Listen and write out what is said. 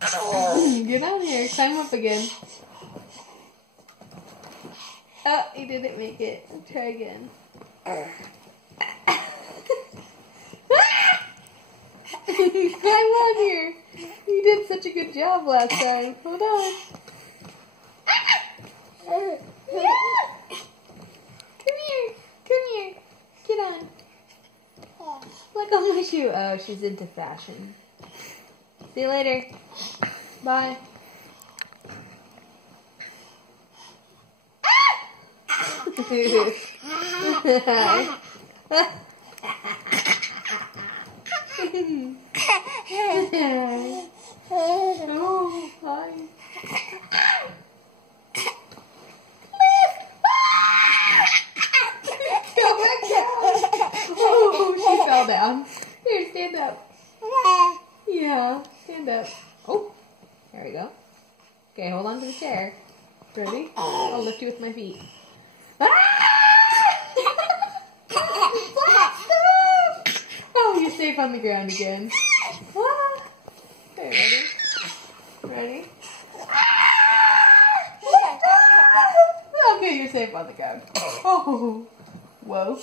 Get on here. Climb up again. Oh, he didn't make it. Try again. Climb on here. You did such a good job last time. Hold on. Yeah. Come here. Come here. Get on. Look on my shoe. Oh, she's into fashion. See you later. Bye. Oh, hi. Go back down. Oh, she fell down. Here, stand up. Yeah, stand up. Oh, there we go. Okay, hold on to the chair. Ready? I'll lift you with my feet. Oh, you're safe on the ground again. Okay, ready? Ready? Okay, you're safe on the ground. Oh, whoa.